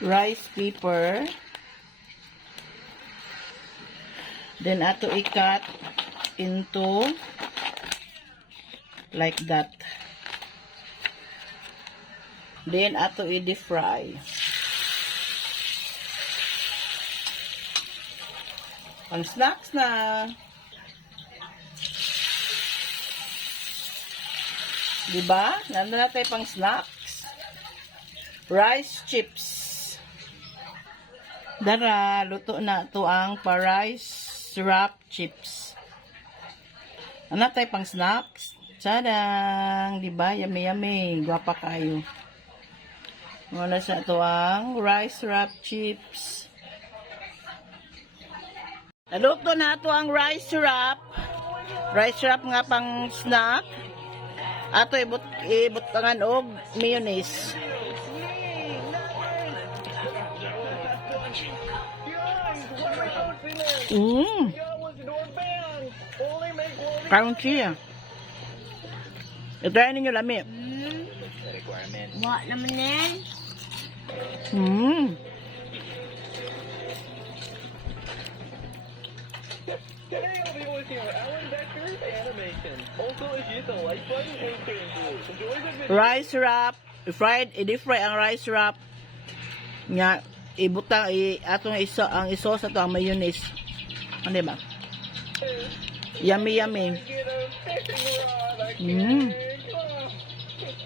rice paper. Then ato i-cut into like that. Then ato i-deep fry. Pang snacks na. Diba? Nandun na tayo pang snacks. Rice chips. Dara, luto na ito ang pa-rice wrap chips. Ano tayo pang snacks? Tadang! Diba? Yummy, yummy. Gwapa kayo. Muna siya ito ang rice wrap chips. Naluto na ito ang rice wrap. Rice wrap nga pang snack. Ato ibutangan og mayonnaise. Crunchy ah. Ito ninyo lami. What naman yan? Today I'll be working on Alan Vector's animation. Also, if you hit the like button, it will turn blue. Enjoy the video. Rice wrap. I-deep fry ang rice wrap. Nga, ibutang, atong ang isos ato ang mayonnaise. Ano ba? Yummy, yummy. Get a fishing rod. I can't.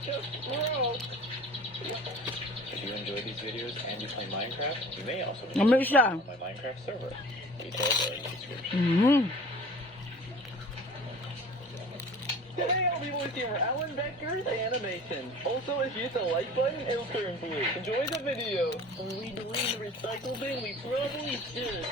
Just broke. If you enjoy these videos and you play Minecraft, you may also be Yummy siya. on my Minecraft server. Details are in the description. Today I'll be working on Alan Vector's animation. Also, if you hit the like button, it will turn blue. Enjoy the video. Are we doing the recycle bin? We probably should.